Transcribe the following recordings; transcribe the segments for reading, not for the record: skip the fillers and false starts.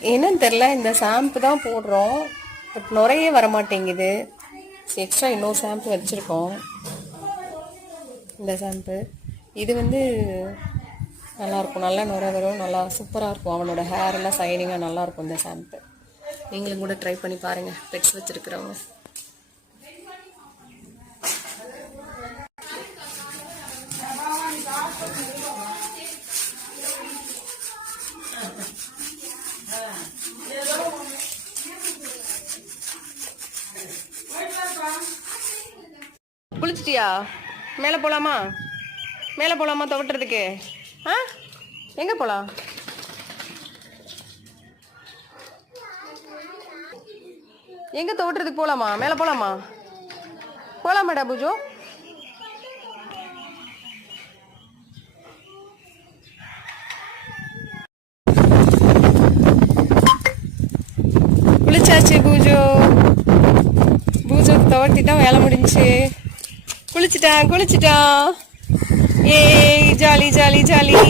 என்னன்னு தெரில, இந்த ஷாம்பு தான் போடுறோம், பட் நுரையே வரமாட்டேங்குது. எக்ஸ்ட்ரா இன்னொரு ஷாம்பு வச்சுருக்கோம். இந்த ஷாம்பு இது வந்து நல்லாயிருக்கும், நல்லா நுரை வரும், நல்லா சூப்பராக இருக்கும். அவனோட ஹேர் எல்லாம் சைனிங்காக நல்லாயிருக்கும் இந்த ஷாம்பு. நீங்களும் கூட ட்ரை பண்ணி பாருங்கள், பெட்ஸ் வச்சுருக்கிறவங்க. குளிச்சிட்டியா? மேலே போகலாமா? மேலே போகலாமா துவட்டுறதுக்கு? ஆ, எங்கே போகலாம்? எங்கே துவட்டுறதுக்கு போகலாமா? மேலே போகலாமா? போகலாமாடா பூஜோ? குளிச்சாச்சு பூஜோ. பூஜோ துவட்டிட்டான், வேலை முடிஞ்சு. குளிச்சிட்டான். ஏ jolly jolly jolly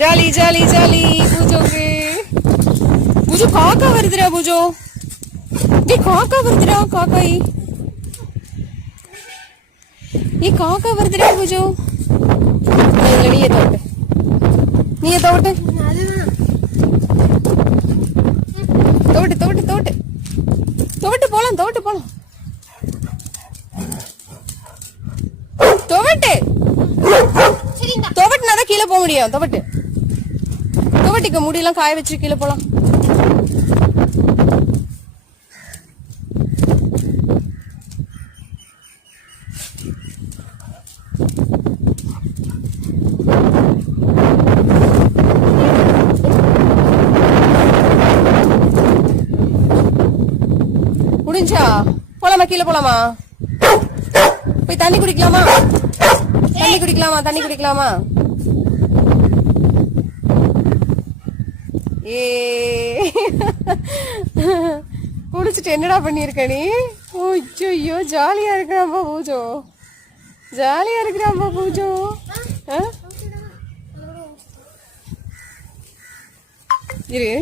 jolly jolly jolly பூஜோக்கு. பூஜோ காக்கா வருதுடா பூஜோ. காக்கா வருதுடா, காக்காய். காக்கா வருதுடா பூஜோ. நீயே தோட்டு, நீயே தோட்டு தோட்டு தோட்டு தோட்டு தோட்டு போலாம், தோட்டு போலாம், துவட்டு. துவட்டுனாதான் கீழே போக முடியும். துவட்டிக்க முடியெல்லாம் காய வச்சு கீழே போலாம். முடிஞ்சா போலாமா? கீழே போலாமா? போய் தண்ணி குடிக்கலாமா? தண்ணி குடிக்கலாமா? ஏ குடிச்சிட்டு என்னடா பண்ணிருக்க நீ? ஐயோ ஜாலியா இருக்கிறாம்பா பூஜோ, ஜாலியா இருக்கிறாம்பா பூஜோ. இரு.